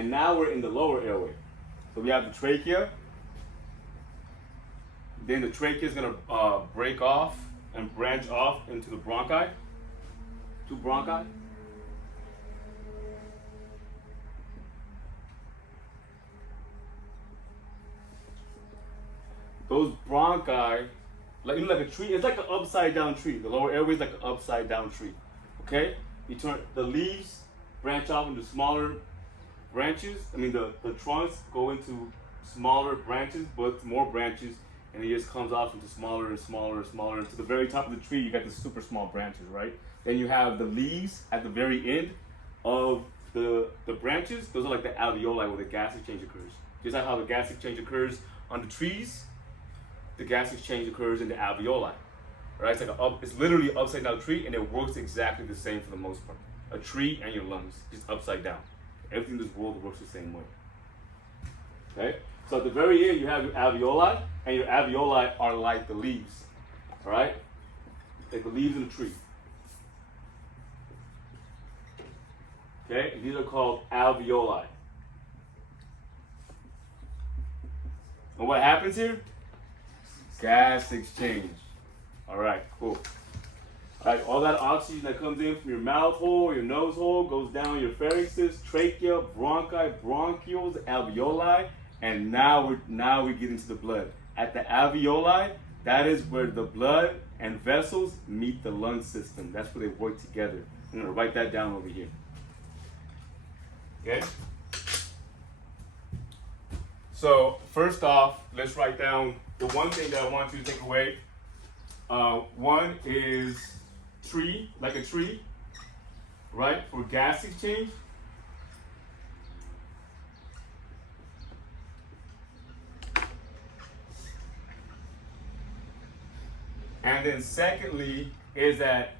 And now we're in the lower airway. So we have the trachea. Then the trachea is going to break off and branch off into the bronchi. Two bronchi. Those bronchi, like a tree, it's like an upside down tree. The lower airway is like an upside down tree. Okay? You turn the leaves branch off into smaller branches. I mean the trunks go into smaller branches, but more branches, and it just comes off into smaller and smaller and smaller. And to the very top of the tree, you got the super small branches, right? Then you have the leaves at the very end of the branches. Those are like the alveoli where the gas exchange occurs. Just like how the gas exchange occurs on the trees, the gas exchange occurs in the alveoli. Right? It's literally an upside down tree, and it works exactly the same for the most part. A tree and your lungs, just upside down. Everything in this world works the same way. Okay? So at the very end, you have your alveoli, and your alveoli are like the leaves. All right? Like the leaves in a tree. Okay? And these are called alveoli. And what happens here? Gas exchange. All right, cool. All right, all that oxygen that comes in from your mouth hole, your nose hole, goes down your pharynxes, trachea, bronchi, bronchioles, alveoli, and now we get into the blood. At the alveoli, that is where the blood and vessels meet the lung system. That's where they work together. I'm gonna write that down over here. Okay? So first off, let's write down the one thing that I want you to take away. One is tree, like a tree, right, for gas exchange. And then secondly is that